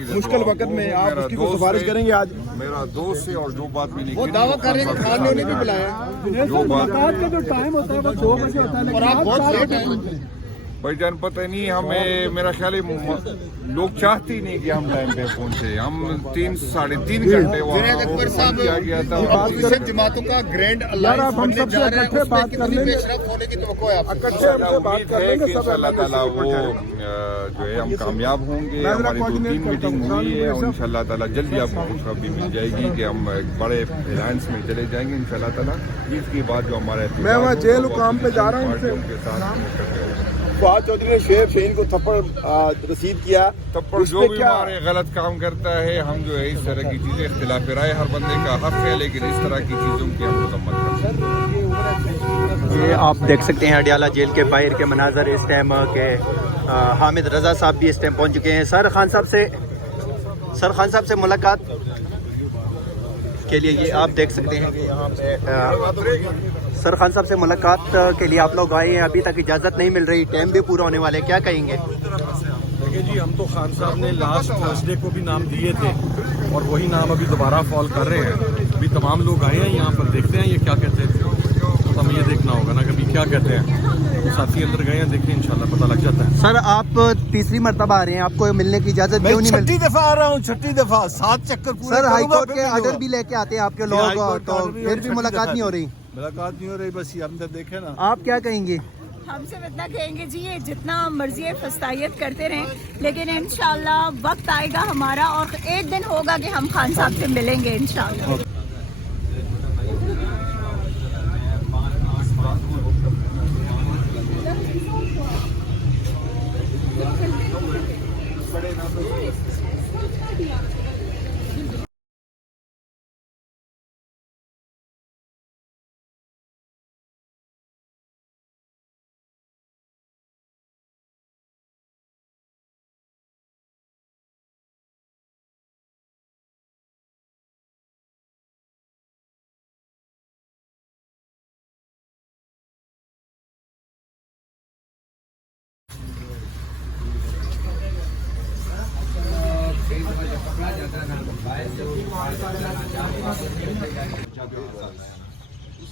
मुश्किल वक्त में आप उसकी को सिफारिश करेंगे? आज मेरा दोस्त है और जो बात मैंने वो दावा कर रहे हैं कि खान ने उन्हें भी बुलाया। जो बात का जो टाइम होता है वो 2 बजे होता है, और आप बहुत लेट हैं। भाईजान पता नहीं हमें, मेरा ख्याल है लोग चाहते ही नहीं कि हम टाइम पे पहुंचे। हम 3-3.5 घंटे जुनैद अकबर साहब किया गया था। अपोजिशन जमातों का ग्रैंड अलायंस बनने जा रहा है, उसमें कितनी पेशरफ होने की तवक्को है आपको? उम्मीद है कि इंशाल्लाह ताला वो जो है हम कामयाब होंगे। हमारी 2-3 मीटिंग हुई है और इंशाल्लाह ताला जल्दी आपको खुशखबरी मिल जाएगी कि हम एक बड़े अलायंस में चले जाएंगे इंशाल्लाह ताला। इसके बाद जो हमारे मैं वहाँ जेल काम पे जा रहा हूँ, उनके साथ फवाद चौधरी ने शेर शेन को थप्पड़ रसीद किया। थप्पड़ जो भी हमारे गलत काम करता है, हम जो है इस तरह की चीजें, इख्तिलाफ राय हर बंदे का हक है, लेकिन इस तरह की चीजों की हम मजम्मत करते हैं। ये आप देख सकते हैं अडियाला जेल के बाहर के मनाजर इस टाइम के। हामिद रजा साहब भी इस टाइम पहुंच चुके हैं। सर खान साहब से मुलाकात के लिए ये आप देख सकते हैं कि यहाँ पे सर खान साहब से मुलाकात के लिए आप लोग आए हैं। अभी तक इजाज़त नहीं मिल रही, टाइम भी पूरा होने वाले, क्या कहेंगे? देखिए जी, हम तो खान साहब ने लास्ट थर्सडे को भी नाम दिए थे और वही नाम अभी दोबारा फॉल कर रहे हैं। अभी तमाम लोग आए हैं यहाँ पर, देखते हैं ये क्या कहते हैं। तो हमें ये देखना होगा ना कभी क्या कहते हैं। तो साथी अंदर गए हैं, देखें इंशाल्लाह पता लग जाता है। सर आप तीसरी मरतबा आ रहे हैं, आपको मिलने की इजाज़त क्यों नहीं मिलती? 6ठी दफा आ रहा हूँ, 6ठी दफा 7 चक्कर पूरे। सर हाईकोर्ट के ऑर्डर भी लेके आते हैं आपके लोग, तो फिर भी मुलाकात नहीं हो रही। मुलाकात नहीं हो रही, बस ये अंदर देखे ना। आप क्या कहेंगे? हम सिर्फ इतना कहेंगे जी, ये जितना मर्जी है फस्तायत करते रहें, लेकिन इंशाल्लाह वक्त आएगा हमारा और एक दिन होगा कि हम खान साहब से मिलेंगे इंशाल्लाह।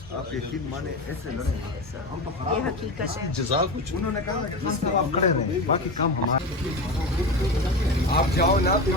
आप यकीन माने ऐसे लड़े, ये हकीकत है। जज़ा कुछ उन्होंने कहा कि जिसको आप खड़े रहे, बाकी काम हमारे। आप जाओ ना तो